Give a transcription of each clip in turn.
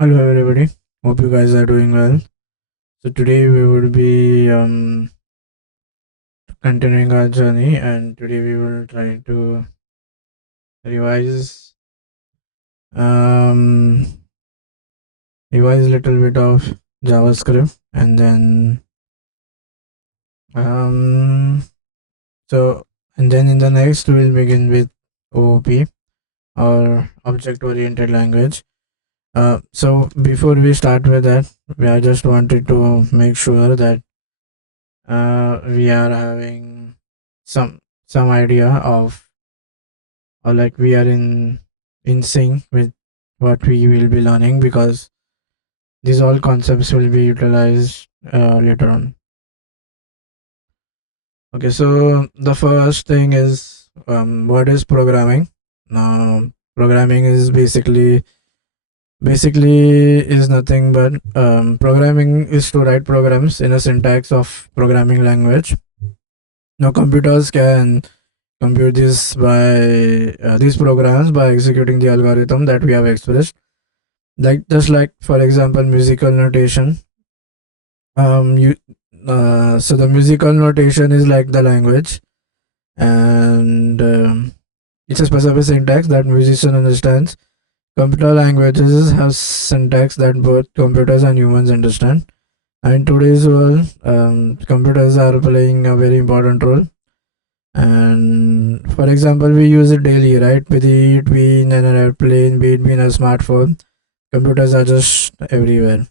Hello everybody. Hope you guys are doing well. So today we will be continuing our journey, and today we will try to revise um revise a little bit of JavaScript, and then um so and then in the next we'll begin with OOP, or object oriented language. So before we start with that, I just wanted to make sure that we are having some idea of, or like we are in sync with what we will be learning, because these all concepts will be utilized later on. Okay, so the first thing is, what is programming? Now, programming is basically is nothing but, programming is to write programs in a syntax of programming language. Now computers can compute these programs by executing the algorithm that we have expressed, like just like for example musical notation. You So the musical notation is like the language, and it's a specific syntax that musician understands. Computer languages have syntax that both computers and humans understand. And in today's world, computers are playing a very important role. And for example, we use it daily, right? Be it be in an airplane, be it be in a smartphone, computers are just everywhere.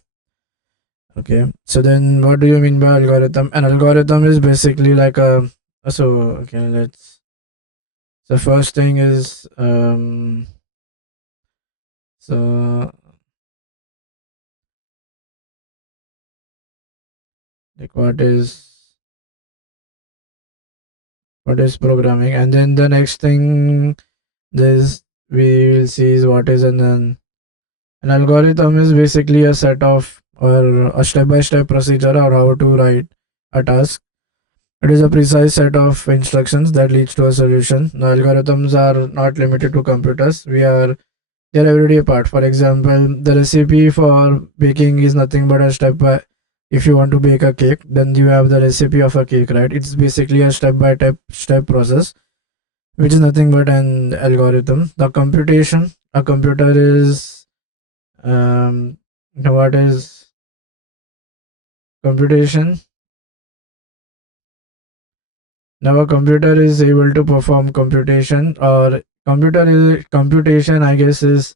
Okay, so then what do you mean by algorithm? An algorithm is basically like a, so okay, let's, the first thing is, so like what is programming, and then the next thing this we will see is what is an algorithm is basically a set of, or a step by step procedure, or how to write a task. It is a precise set of instructions that leads to a solution. Now, algorithms are not limited to computers. They're everyday part. For example, the recipe for baking is nothing but a step by. If you want to bake a cake, then you have the recipe of a cake, right? It's basically a step process, which is nothing but an algorithm. The computation, a computer is, what is computation? Now a computer is able to perform computation, or computation, I guess, is,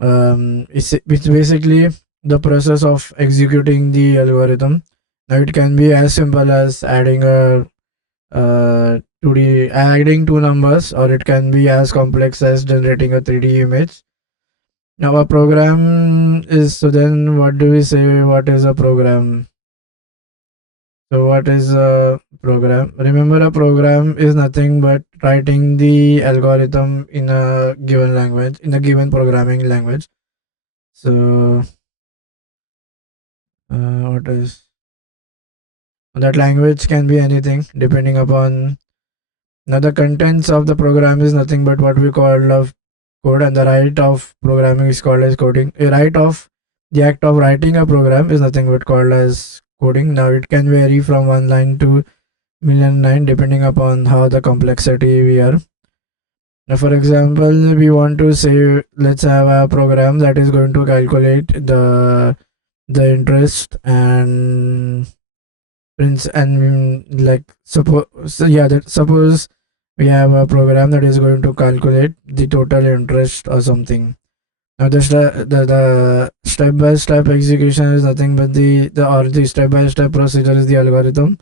it's basically the process of executing the algorithm. Now it can be as simple as adding two numbers, or it can be as complex as generating a 3D image. Now a program is, so then what do we say, what is a program? So what is a program? Remember, a program is nothing but writing the algorithm in a given language, in a given programming language. So what is that language can be anything depending upon. Now the contents of the program is nothing but what we call of code, and the right of programming is called as coding. A right of the act of writing a program is nothing but called as coding. Now it can vary from one line to million line depending upon how the complexity we are. Now, for example, we want to say, let's have a program that is going to calculate the interest and prince, and like suppose, so yeah, that suppose we have a program that is going to calculate the total interest or something. Now the step by step execution is nothing but the step by step procedure is the algorithm.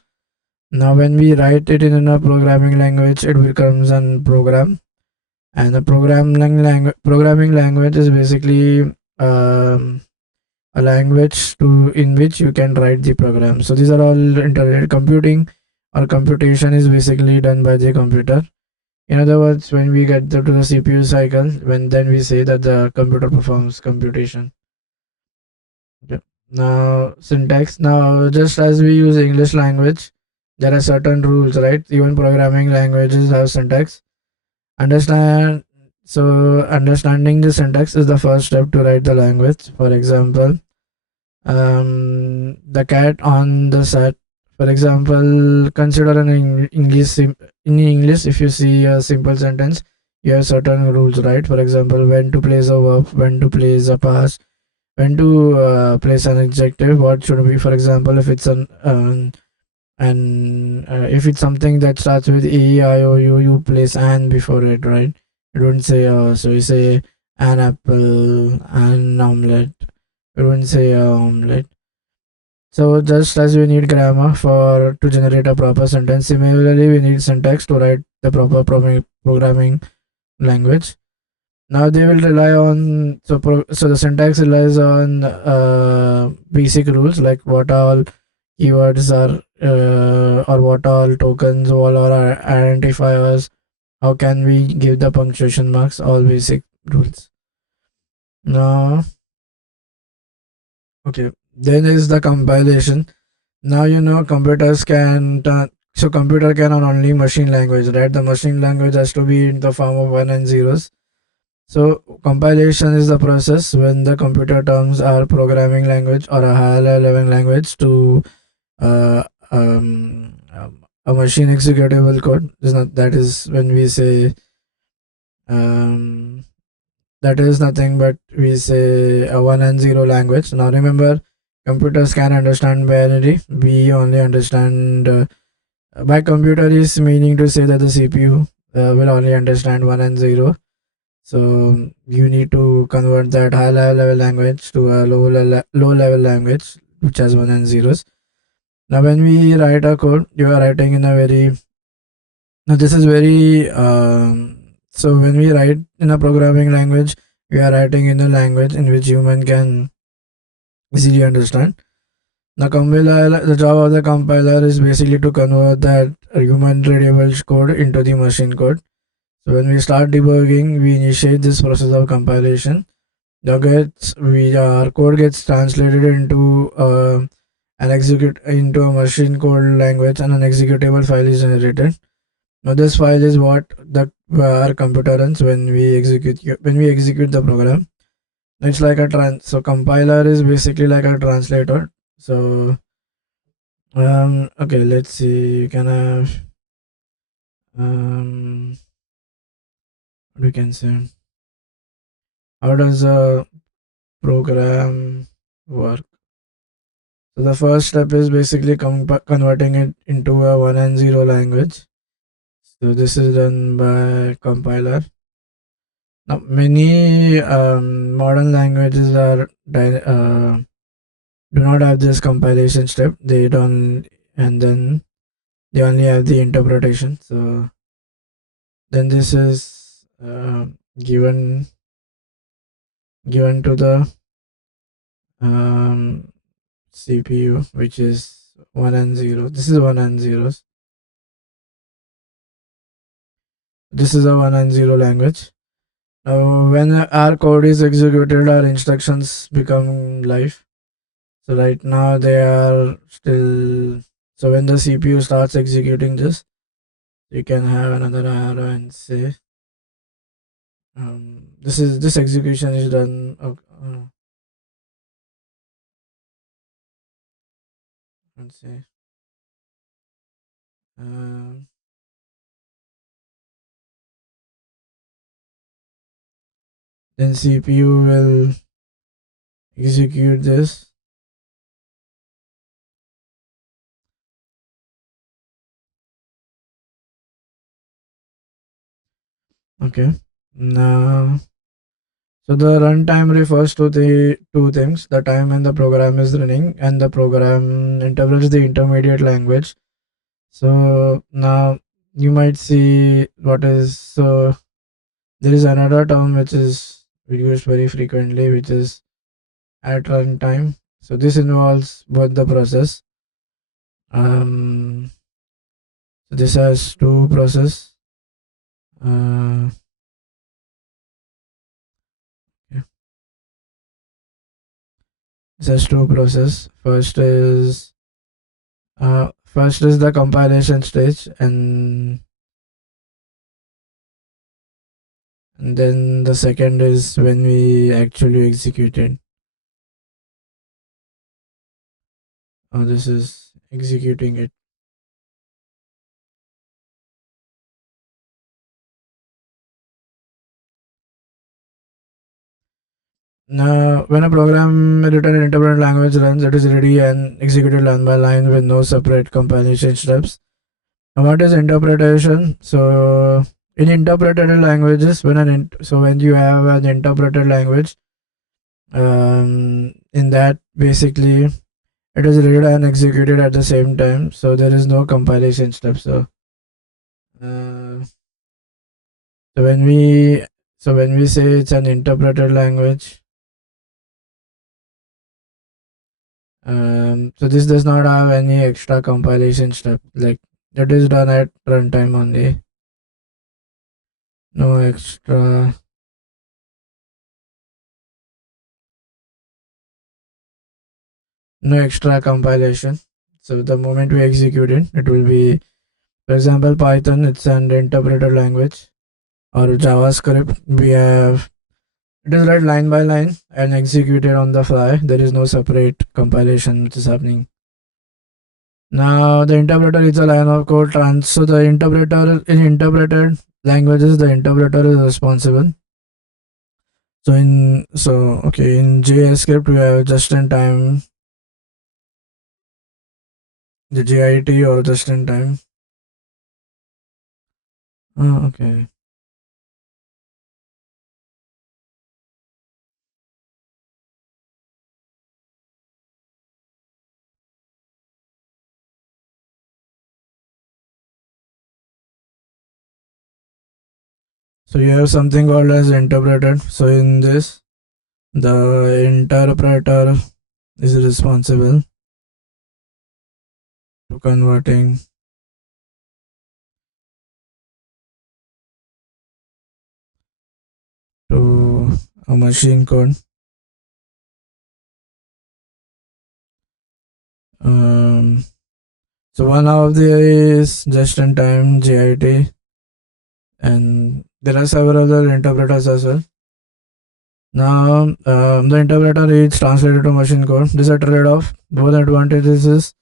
Now when we write it in a programming language, it becomes a program. And the programming language is basically, a language to in which you can write the program. So these are all interrelated. Computing or computation is basically done by the computer. In other words, when we get to the CPU cycle, when then we say that the computer performs computation. Okay. Now syntax. Now just as we use English language, there are certain rules, right? Even programming languages have syntax. Understand. So understanding the syntax is the first step to write the language. For example, the cat on the set. For example, consider an in English. If you see a simple sentence, you have certain rules, right? For example, when to place a verb, when to place a past, when to place an adjective, what should be. For example, if it's if it's something that starts with A, I, O, U, you place an before it, right? You don't say so you say an apple, an omelette. You don't say omelette. So just as we need grammar for to generate a proper sentence, similarly we need syntax to write the proper programming language. Now they will rely on so the syntax relies on basic rules like what all keywords are or what all tokens, all our identifiers. How can we give the punctuation marks? All basic rules. Now, okay. Then is the compilation. Now you know computers can turn. So computer can on only machine language, right? The machine language has to be in the form of one and zeros. So compilation is the process when the computer terms are programming language or a higher level language to uh, a machine executable code. Is not that is when we say um, that is nothing but we say a one and zero language. Now remember, computers can understand binary. We only understand by computer is meaning to say that the CPU will only understand one and zero. So you need to convert that high level language to a low level language which has one and zeros. Now when we write a code, you are writing in a very now this is very so when we write in a programming language, we are writing in a language in which human can easily understand. The job of the compiler is basically to convert that human readable code into the machine code. So when we start debugging, we initiate this process of compilation. Our code gets translated into an execute into a machine code language, and an executable file is generated. Now this file is what that our computer runs when we execute the program. It's like a so compiler is basically like a translator. So okay, let's see. You can have um what we can say. How does a program work? So the first step is basically converting it into a one and zero language. So this is done by compiler. Now many modern languages do not have this compilation step. They don't, and then they only have the interpretation. So then this is given to the um, CPU, which is one and zero. This is one and zeros. This is a one and zero language. Now, when our code is executed, our instructions become live. So right now they are still. So when the CPU starts executing this, you can have another arrow and say, this execution is done. And say, um, then CPU will execute this. Okay. Now, so the runtime refers to the two things: the time when the program is running, and the program interprets the intermediate language. So now you might see what is so there is another term which is used very frequently, which is at runtime. So this involves both the process. Um, so this has two process. Uh, yeah, this has two process. First is the compilation stage, and and then the second is when we actually execute it. This is executing it. Now, when a program written in interpreted language runs, it is ready and executed line by line with no separate compilation steps. Now, what is interpretation? So, in interpreted languages, when you have an interpreted language, in that basically it is read and executed at the same time. So there is no compilation step. Uh, so when we say it's an interpreted language, so this does not have any extra compilation step. Like it is done at runtime only. No extra. No extra compilation. So the moment we execute it, it will be, for example, Python. It's an interpreted language, or JavaScript. We have it is read line by line and executed on the fly. There is no separate compilation which is happening. Now the interpreter is a line of code trans. So the interpreter in interpreted languages, the interpreter is responsible. So in JavaScript we have just in time, the JIT or just in time. Oh, okay. So you have something called as interpreted. So in this, the interpreter is responsible to converting to a machine code. So one of the is just in time JIT, and there are several other interpreters as well. Now the interpreter is translated to machine code. This is a trade-off. Both advantages is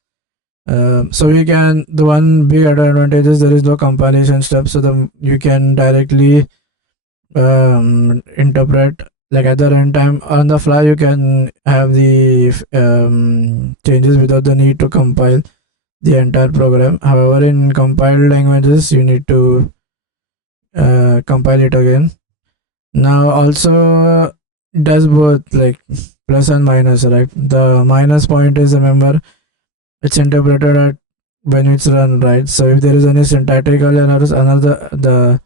so we can, the one big advantage is there is no compilation step, so you can directly interpret, like at the runtime on the fly. You can have the changes without the need to compile the entire program. However, in compiled languages, you need to compile it again. Now, also does both, like plus and minus, right? The minus point is, remember, it's interpreted at when it's run, right? So if there is any syntactical errors, till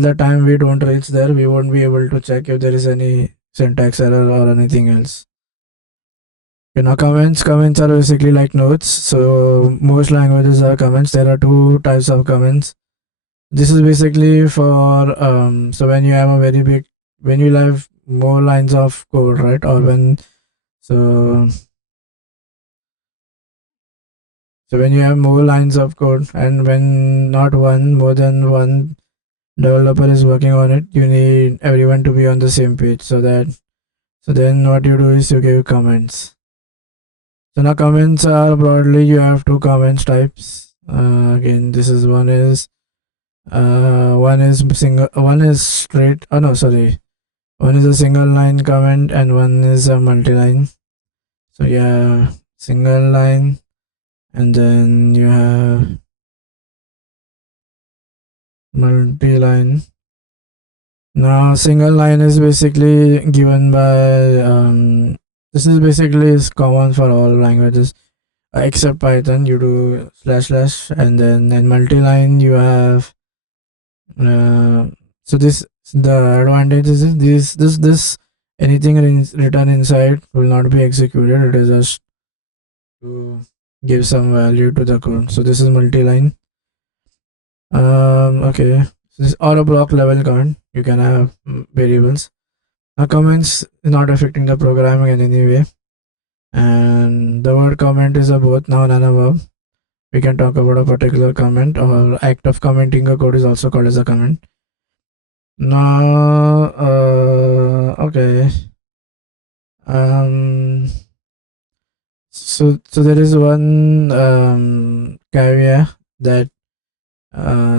the time we don't reach there, we won't be able to check if there is any syntax error or anything else. Comments are basically like notes. So most languages have comments. There are two types of comments. This is basically for so when you have a very big, when you have more lines of code, right? Or when so when you have more lines of code, and when not one, more than one developer is working on it, you need everyone to be on the same page. So then what you do is you give comments. So now comments are broadly, you have two comments types. Again, this is one is single, one is straight. Oh no, sorry. One is a single line comment and one is a multi-line. So yeah, single line, and then you have multi-line. Now single line is basically given by this is basically is common for all languages except Python. You do // and then in multi-line you have so this, the advantage is this anything written inside will not be executed. It is just to give some value to the code. So this is multi-line. Okay, so this or a block level command. You can have variables. Comments is not affecting the programming in any way, and the word comment is a both noun and a verb. We can talk about a particular comment, or act of commenting a code is also called as a comment. Now, okay. Um, so there is one caveat that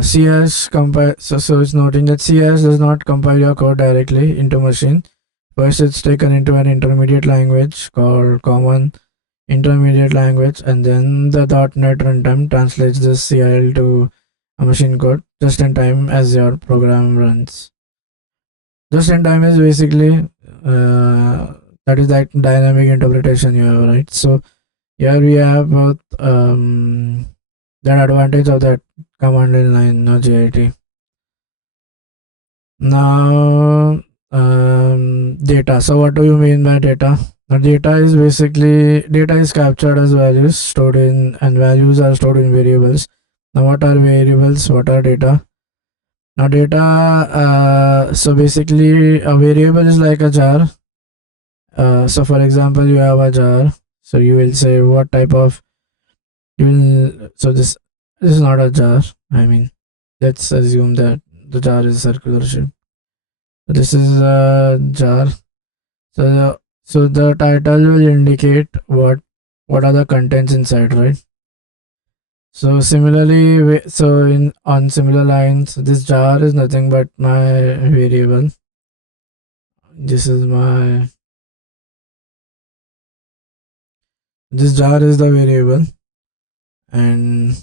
CS compile. So it's noting that CS does not compile your code directly into machine. First, it's taken into an intermediate language called Common Intermediate Language, and then the .NET runtime translates this CL to a machine code just in time as your program runs. Just in time is basically that is that dynamic interpretation you have, right? So here we have both that advantage of that command line or JIT. Now, data. So what do you mean by data? Now, data is basically data is captured as values stored in, and values are stored in variables. Now, what are variables? What are data? Now, data. So basically, a variable is like a jar. So for example, you have a jar. So you will say what type of you will. So this is not a jar. I mean, let's assume that the jar is circular shape. This is a jar. So the title will indicate what are the contents inside, right? So similarly, so in on similar lines, this jar is nothing but my variable. This is my this jar is the variable, and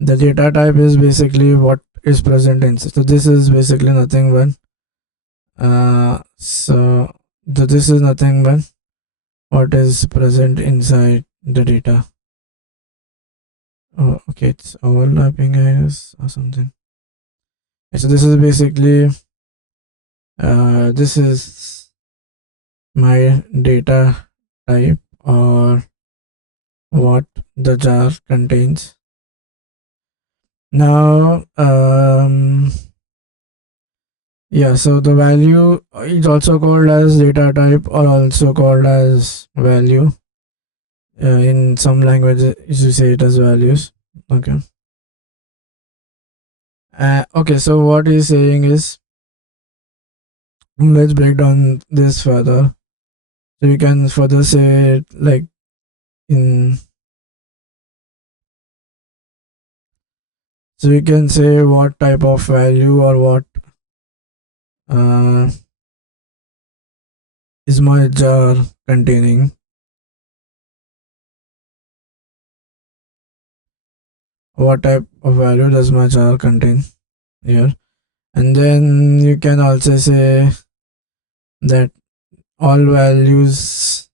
the data type is basically what is present in. So this is basically nothing but so this is nothing but what is present inside the data. Oh, okay, it's overlapping, I guess, or something. So this is basically this is my data type or what the jar contains. Now, yeah, so the value is also called as data type or also called as value. In some languages, you say it as values. Okay. Okay, so what he's saying is, let's break down this further. So you can further say it like in. So you can say what type of value or what uh, is my jar containing. What type of value does my jar contain here? And then you can also say that all values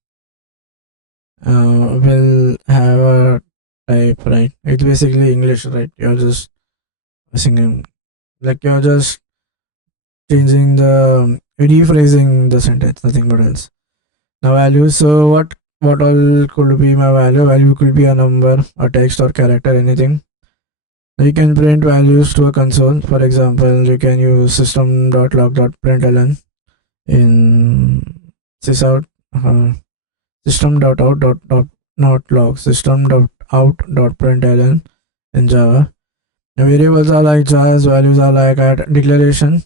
will have a type, right? It's basically English, right? You're just singing, like you're just changing the rephrasing the sentence, nothing but else. Now values. So what all could be my value? Value could be a number, a text, or character, anything. You can print values to a console. For example, you can use system.log.println in sysout. System.out.not log system.out.println in Java. The variables are like jars, values are like declaration.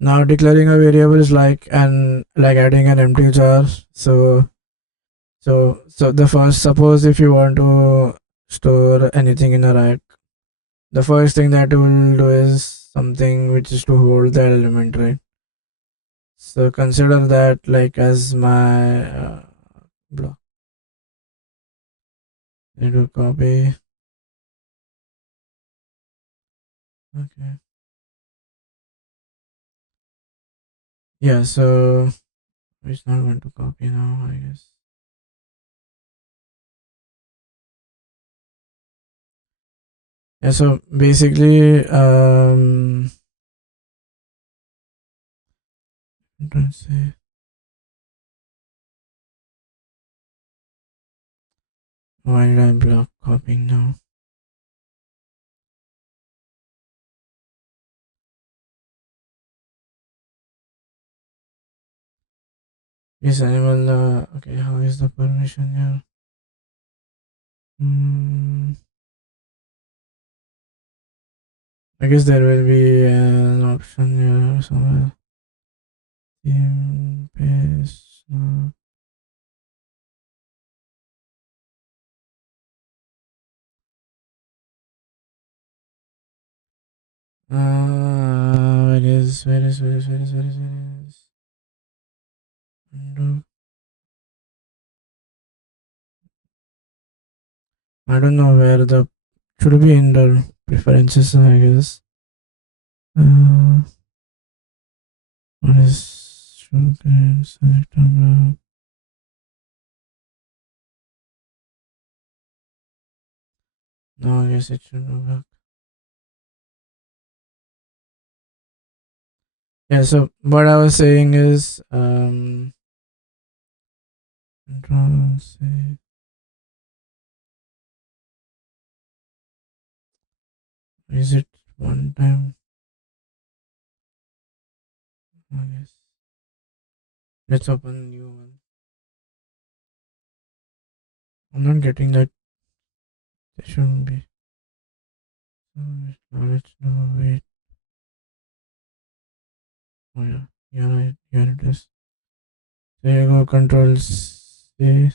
Now declaring a variable is like adding an empty jar. So the first, suppose if you want to store anything in a rack, the first thing that you will do is something which is to hold that element, right? So consider that like as my block. Need to copy. Okay. Yeah. So it's not going to copy now, I guess. Yeah. So basically, let's see. Why did I block copying now? Yes, animal. Okay, how is the permission here? Hmm. I guess there will be an option here somewhere. Theme paste. Where is? Undo. I don't know where the should be in the preferences, I guess. Uh, what is should select on no, I guess it should go back. Yeah, so what I was saying is control C. Is it one time? I guess. Let's open new one. I'm not getting that. There shouldn't be. Let's no wait. Oh yeah, yeah, right. Here it is. There you go. Control C.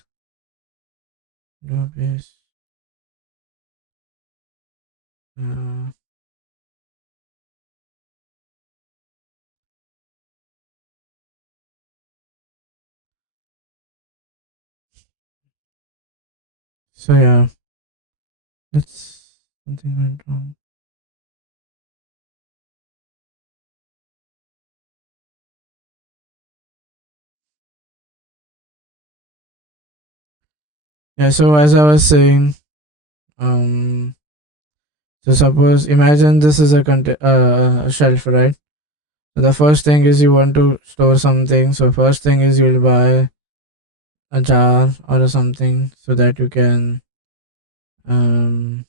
Do paste. Uh, so yeah, that's something went wrong. Yeah. So as I was saying, um, so suppose imagine this is a shelf, right? So the first thing is you want to store something. So first thing is you'll buy a jar or something so that um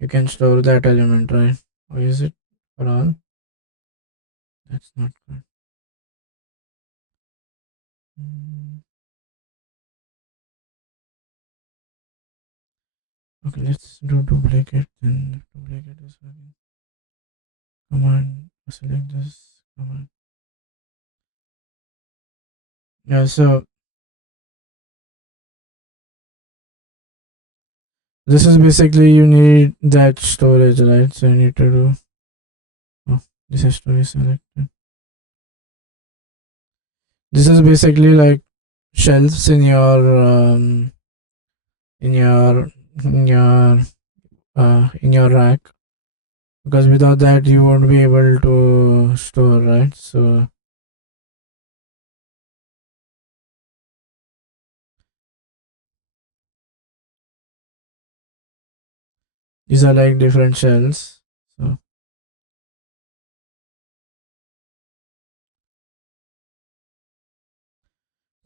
you can store that element, right? Or is it for all? That's not good. Mm, okay, let's do duplicate then. Duplicate is working. Command select this command. Yeah, so this is basically you need that storage, right? So you need to do oh, this has to be selected. This is basically like shelves in your in your in your rack, because without that you won't be able to store, right? So these are like different shells. So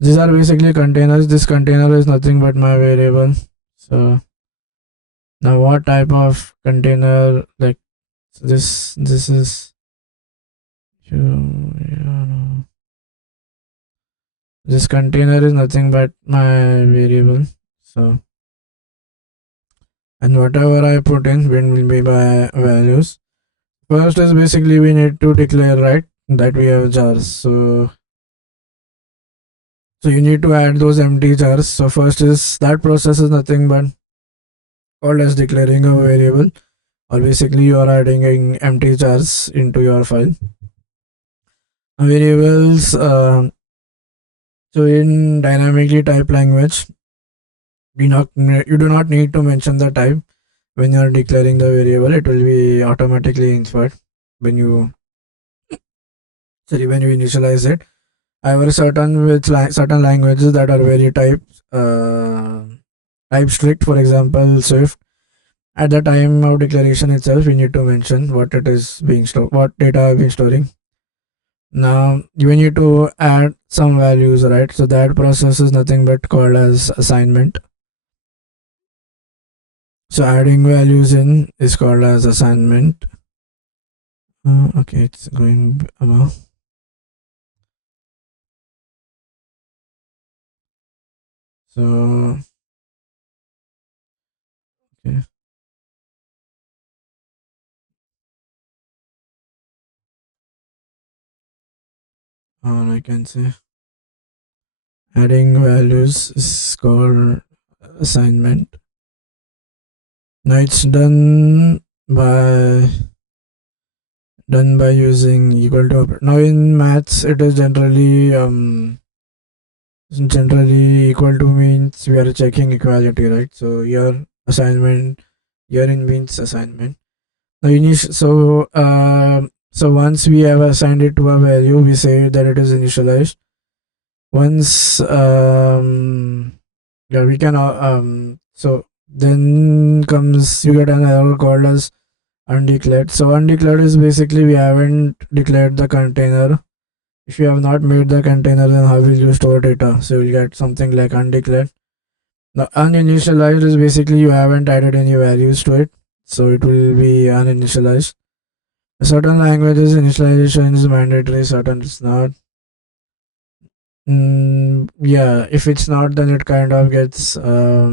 these are basically containers. This container is nothing but my variable. So now what type of container, like this is no. This container is nothing but my variable. So and whatever I put in will be my values. First is basically we need to declare, right, that we have jars. So you need to add those empty jars. So first is that process is nothing but called as declaring a variable, or basically you are adding in empty jars into your file. Variables. So in dynamically type language, you do not need to mention the type when you are declaring the variable. It will be automatically inferred when you when you initialize it. However, certain languages that are very type strict, for example, Swift. At the time of declaration itself, we need to mention what it is being stored, what data being storing. Now, you need to add some values, right? So that process is nothing but called as assignment. So adding values in is called as assignment. Okay, it's going above. So okay, or I can say adding values is called assignment. Now it's done by using equal to. Now in maths, it is generally equal to means we are checking equality, right? So your assignment, your in means assignment. Now so once we have assigned it to a value, we say that it is initialized. Once yeah, we can so then comes you get an error called as undeclared. So undeclared is basically we haven't declared the container. If you have not made the container, then how will you store data? So you'll get something like undeclared. Now uninitialized is basically you haven't added any values to it, so it will be uninitialized. Certain languages initialization is mandatory, certain it's not. Yeah, if it's not, then it kind of gets uh,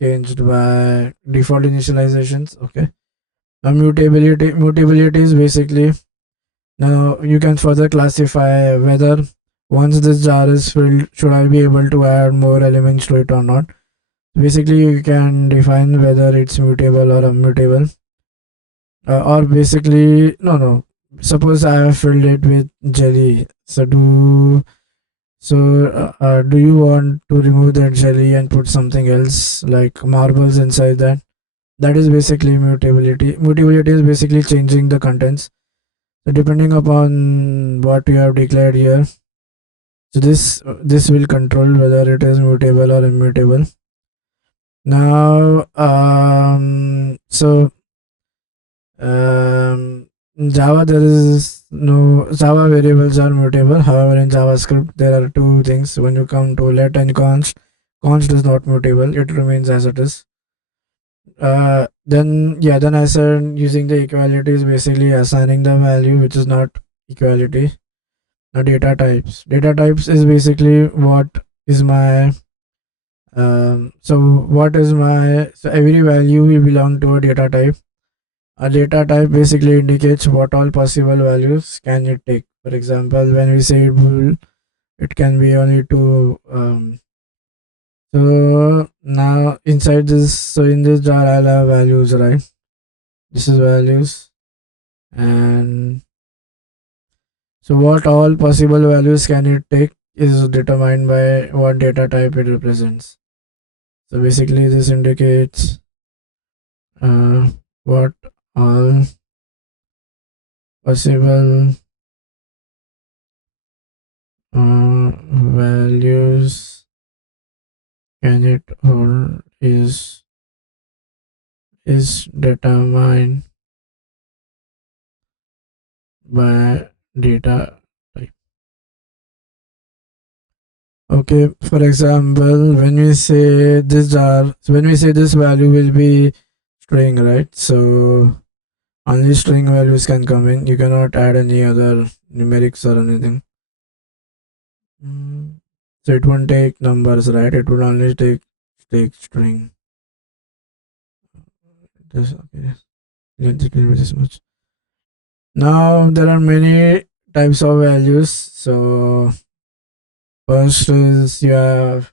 changed by default initializations. Okay. Now mutability is basically now you can further classify whether once this jar is filled, should I be able to add more elements to it or not. Basically, you can define whether it's mutable or immutable. Or basically, no. Suppose I have filled it with jelly. Do you want to remove that jelly and put something else like marbles inside that? That is basically mutability. Mutability is basically changing the contents. So depending upon what you have declared here, so this will control whether it is mutable or immutable. Now, in Java there is no Java variables are mutable. However, in JavaScript there are two things. When you come to let and const is not mutable. It remains as it is. Then I said using the equality is basically assigning the value which is not equality. Now data types. Data types is basically what is my so every value will belong to a data type. A data type basically indicates what all possible values can it take. For example, when we say bool, it can be only two. So now inside this, so in this jar, I'll have values, right? This is values, and so what all possible values can it take is determined by what data type it represents. So basically, this indicates what all possible values can it hold is determined by data type. Okay, for example, when we say this value will be string, right? So only string values can come in. You cannot add any other numerics or anything. So it won't take numbers, right? It will only take string. Okay. Let's clear this much. Now there are many types of values. So first is you have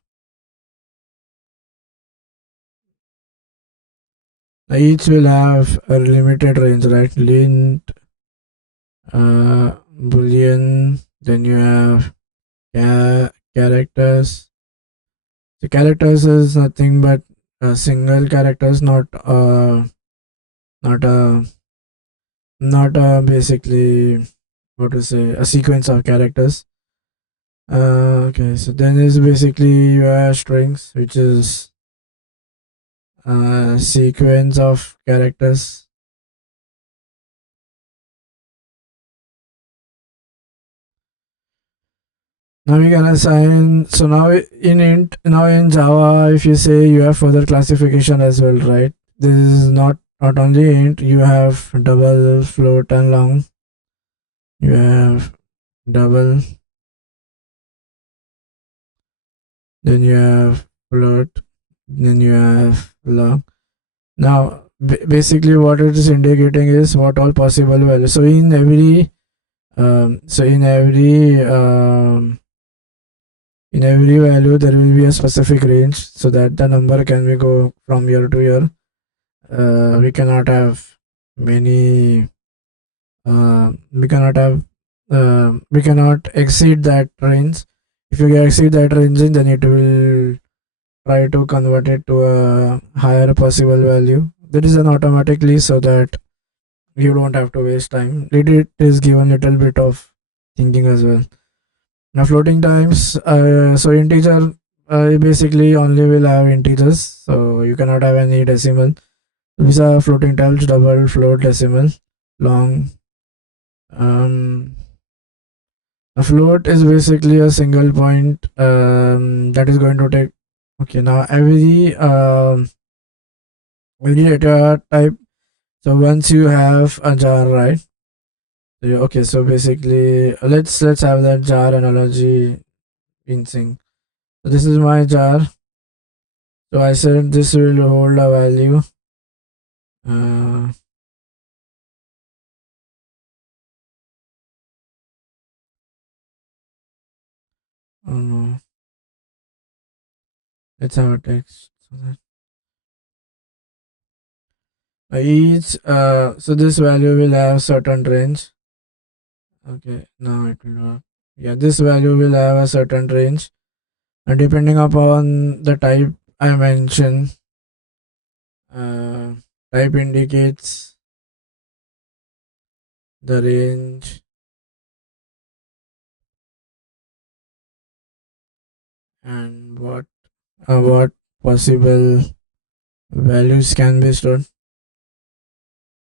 each will have a limited range, right? Lint, boolean. Then you have characters. The characters is nothing but single characters, not a not a basically what to say a sequence of characters. Okay, so then is basically you have strings, which is a sequence of characters. Now we can assign. So now in Java, if you say you have further classification as well, right? This is not only int. You have double, float, and long. You have double. Then you have float. Then you have long. Now basically what it is indicating is what all possible values. So in every um, so in every um, in every value there will be a specific range so that the number can be go from year to year. We cannot have many we cannot have we cannot exceed that range. If you exceed that range, then it will try to convert it to a higher possible value. That is an automatically so that you don't have to waste time. It is given little bit of thinking as well. Now floating times, so integer basically only will have integers, so you cannot have any decimal. These are floating times, double, float, decimal, long. Um, a float is basically a single point that is going to take. Okay, now every data type. So once you have a jar, right? Okay, so basically, let's have that jar analogy in sync. So this is my jar. So I said this will hold a value. Uh, oh no, let's have a text. So that each so this value will have certain range. Okay, now it will work. Yeah, this value will have a certain range, and depending upon the type I mentioned, uh, type indicates the range and what possible values can be stored.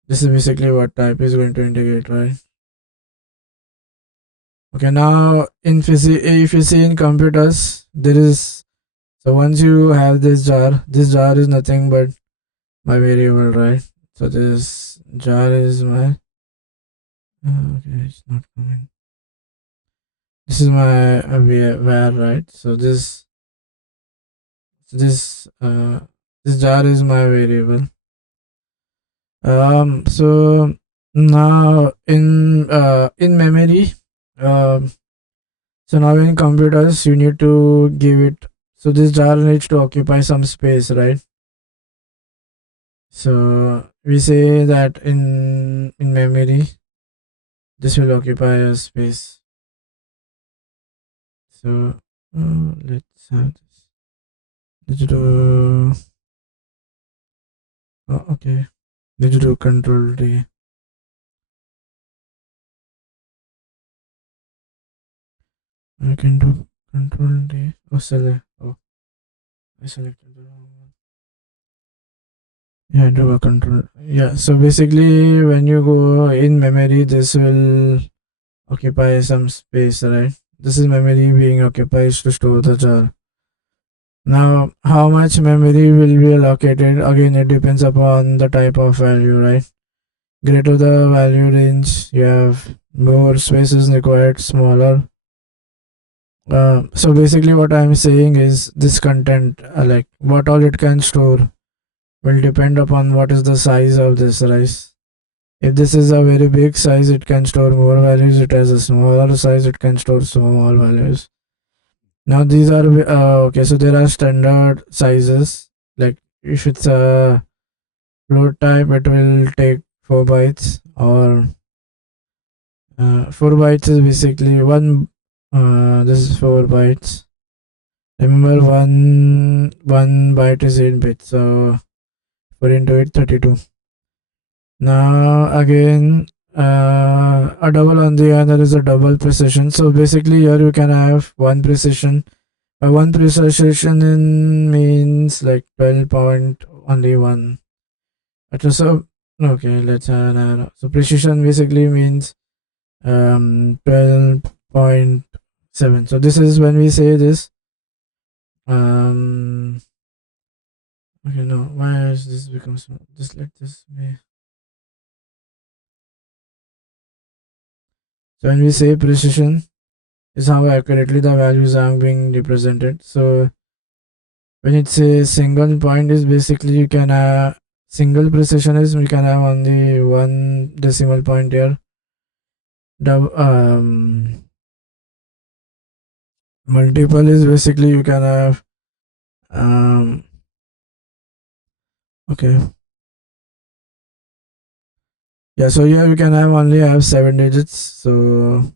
This is basically what type is going to indicate, right? Okay, now if you see in computers, there is, so once you have this jar is nothing but my variable, right? So this jar is my okay, it's not coming. This is my var, right? So this this jar is my variable. So now in memory, um so now in computers you need to give it, so this jar needs to occupy some space, right? So we say that in memory this will occupy a space. So let's have this. Let's do okay. Let's do control D. I can do control D. Oh, select. Oh, I selected the wrong one. Yeah, do a control. Yeah, so basically, when you go in memory, this will occupy some space, right? This is memory being occupied to store the jar. Now, how much memory will be allocated? Again, it depends upon the type of value, right? Greater the value range, you have more spaces required, smaller. So basically, what I'm saying is this content, like what all it can store, will depend upon what is the size of this rice. If this is a very big size, it can store more values. It has a smaller size, it can store small values. Now these are okay. So there are standard sizes. Like if it's a float type, it will take 4 bytes, or 4 bytes is basically one. This is 4 bytes. Remember, one byte is 8 bits. So 4 into 8, 32. Now again, a double on the other is a double precision. So basically here you can have one precision. One precision in means like 12 point only one. So okay, let's have an arrow. So precision basically means 12.7. So this is when we say this. Okay, no, why is this become small? Just let this be. So when we say precision is how accurately the values are being represented. So when it's a single point is basically you can single precision is we can have only one decimal point here. Multiple is basically you can have okay, yeah, so here you can have only have 7 digits. So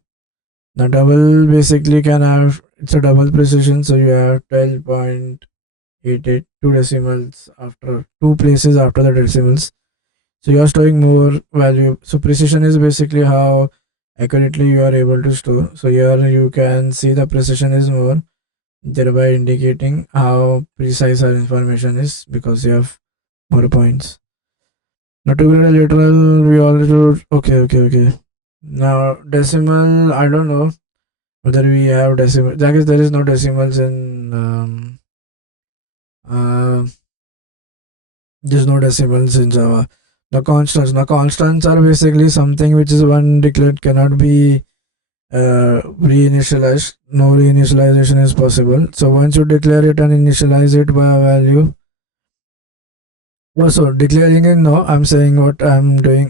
the double basically can have, it's a double precision, so you have 12.88, two decimals after two places after the decimals. So you are storing more value. So precision is basically how accurately you are able to store. So here you can see the precision is more, thereby indicating how precise our information is because you have more points. Now to get a literal, we already okay. Now decimal, I don't know whether we have decimal. I guess there is no decimals in uh, there's no decimals in Java. The constants. Now constants are basically something which is one declared cannot be reinitialized. No reinitialization is possible. So once you declare it and initialize it by a value. Also declaring it, no, I'm saying what I'm doing.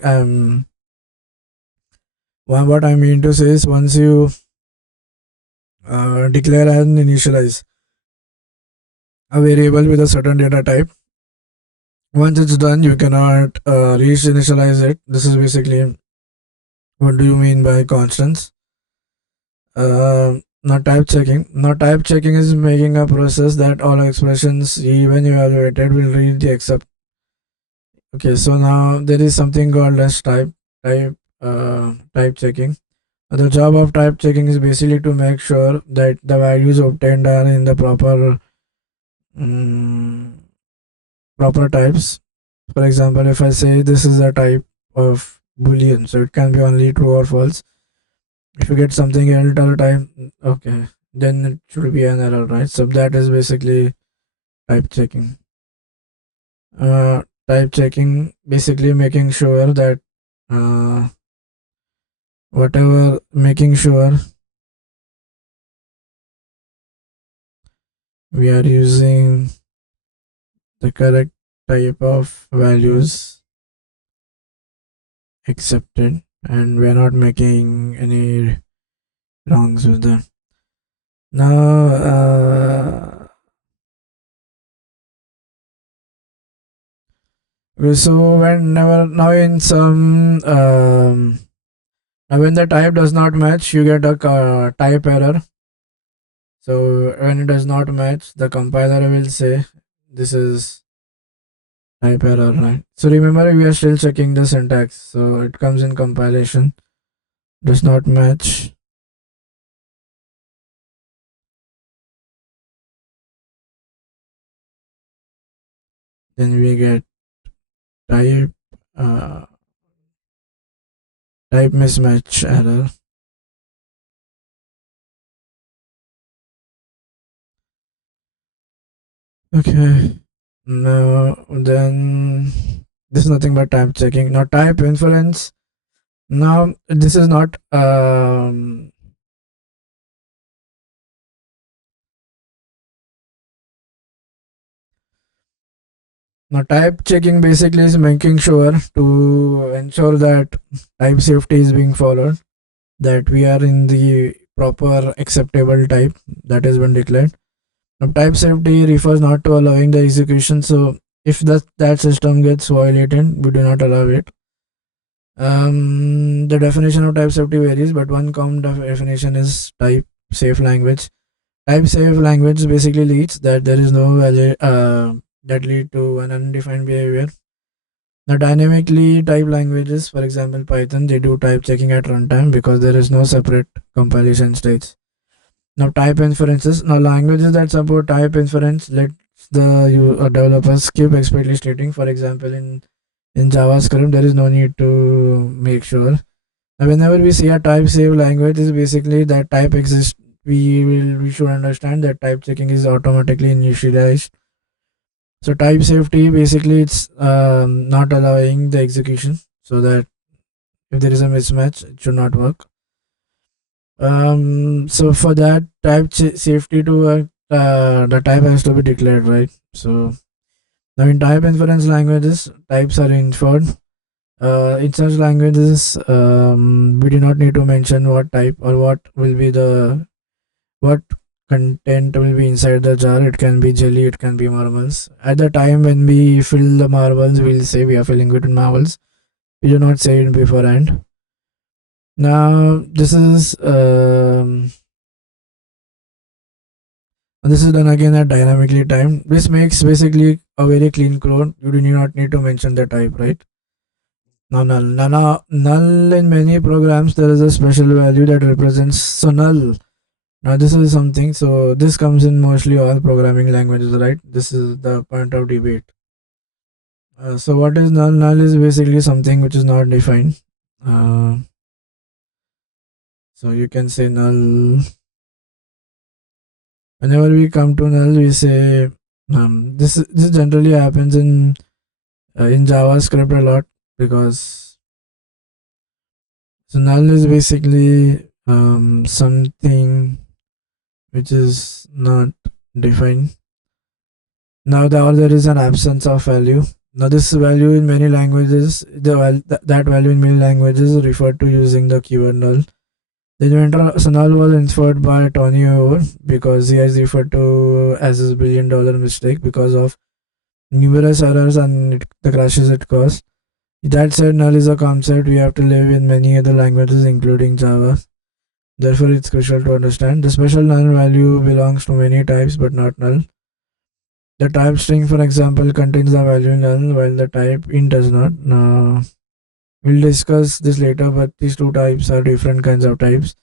What I mean to say is once you declare and initialize a variable with a certain data type, once it's done, you cannot re-initialize it. This is basically what do you mean by constants. Not type checking. Now type checking is making a process that all expressions even evaluated will read the except. Okay, so now there is something called as type checking. The job of type checking is basically to make sure that the values obtained are in the mm, proper types. For example, if I say this is a type of boolean, so it can be only true or false. If you get something else all time, okay, then it should be an error, right? So that is basically type checking. Type checking basically making sure that making sure we are using the correct type of values accepted and we are not making any wrongs with them. Now, so whenever now in some now when the type does not match, you get a type error. So when it does not match, the compiler will say this is type error, right? So remember, we are still checking the syntax. So it comes in compilation, does not match. Then we get type type mismatch error. Okay. Now then this is nothing but type checking. Now type inference. Now this is not now type checking basically is making sure to ensure that type safety is being followed, that we are in the proper acceptable type that has been declared. Now type safety refers not to allowing the execution. So if that system gets violated, we do not allow it. The definition of type safety varies, but one common definition is type safe language. Type safe language basically leads that there is no value that lead to an undefined behavior. Now dynamically typed languages, for example Python, they do type checking at runtime because there is no separate compilation stage. Now type inferences. Now languages that support type inference let the developers skip explicitly stating. For example, in JavaScript, there is no need to make sure. Now, whenever we see a type safe language, is basically that type exists. We should understand that type checking is automatically initialized. So type safety basically it's not allowing the execution, so that if there is a mismatch, it should not work. So for that type safety to work, the type has to be declared, right? So Now, in type inference languages, types are inferred. In such languages, we do not need to mention what type or what content will be inside the jar. It can be jelly, it can be marbles. At the time when we fill the marbles, we'll say we are filling with marbles. We do not say it beforehand. Now, this is done again at dynamically timed. This makes basically a very clean code. You do not need to mention the type, right? Now, null in many programs there is a special value that represents so null. Now this is something. So this comes in mostly all programming languages, right? This is the point of debate. So what is null? Null is basically something which is not defined. Uh, so you can say null. Whenever we come to null, we say this generally happens in JavaScript a lot because so null is basically something which is not defined. Now there is an absence of value. Now this value in many languages, that value in many languages is referred to using the keyword null. The inventor so null was inferred by Tony Hoare because he has referred to as his $1 billion mistake because of numerous errors and the crashes it caused. That said, null is a concept we have to live in many other languages, including Java. Therefore, it's crucial to understand. The special null value belongs to many types, but not null. The type string, for example, contains the value null, while the type int does not. Now, we'll discuss this later, but these two types are different kinds of types.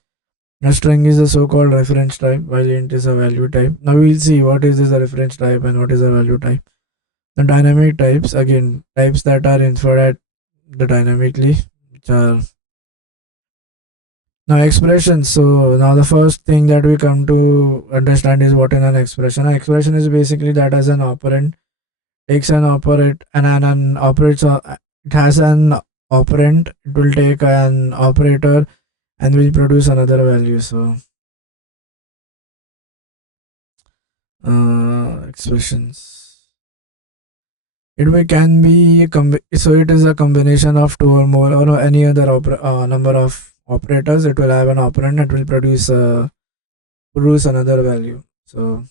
A string is a so-called reference type, while int is a value type. Now we'll see what is this a reference type and what is a value type. The dynamic types, again, types that are inferred at the dynamically, which are now expressions. So now the first thing that we come to understand is what is an expression. An expression is basically that as an operand takes an operate and an operates it has an operand. It will take an operator and will produce another value. So expressions. Can be so it is a combination of two or more or any other number of operators. It will have an operand. It will produce another value. So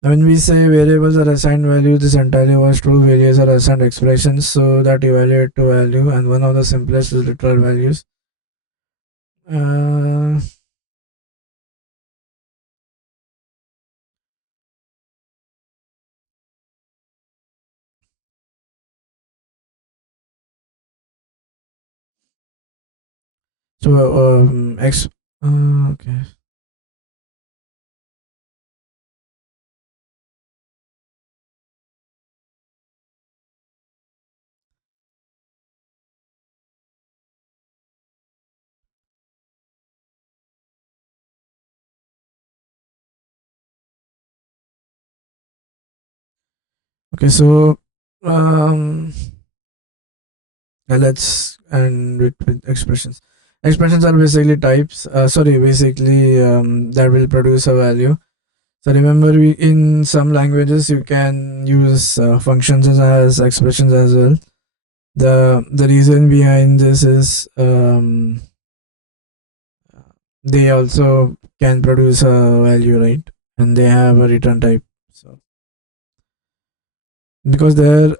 when we say variables are assigned values, this entirely was true. Variables are assigned expressions so that evaluate to value, and one of the simplest is literal values. Uh, so okay. Okay, so um, let's end with expressions. Expressions are basically types. Sorry, basically that will produce a value. So remember, in some languages you can use functions as expressions as well. The reason behind this is they also can produce a value, right? And they have a return type. So because they're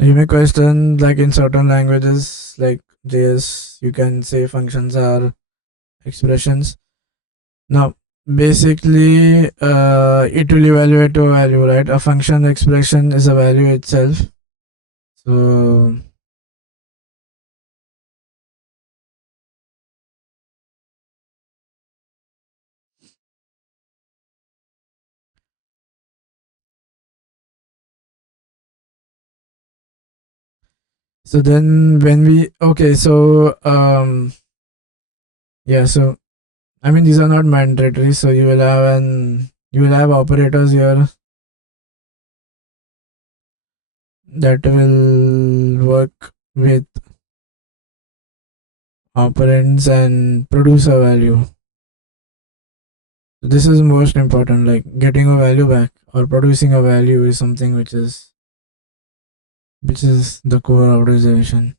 you may question like in certain languages like JS, you can say functions are expressions. Now, basically, it will evaluate a value, right? A function expression is a value itself. So, So then when we okay, so yeah, so I mean these are not mandatory. So you will have operators here that will work with operands and produce a value. This is most important. Like getting a value back or producing a value is something which is the core optimization.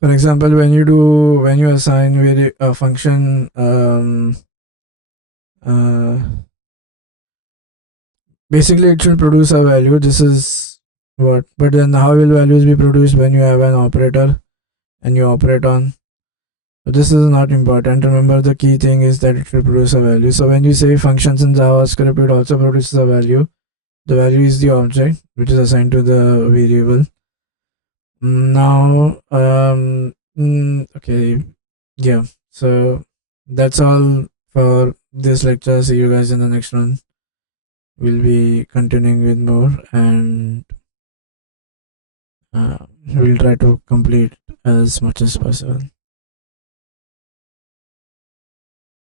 For example, when you assign a function, uh, basically it should produce a value. This is what. But then how will values be produced when you have an operator and you operate on? So this is not important. Remember the key thing is that it will produce a value. So when you say functions in JavaScript, it also produces a value. The value is the object which is assigned to the variable. Now, okay, yeah. So that's all for this lecture. See you guys in the next one. We'll be continuing with more, and we'll try to complete as much as possible.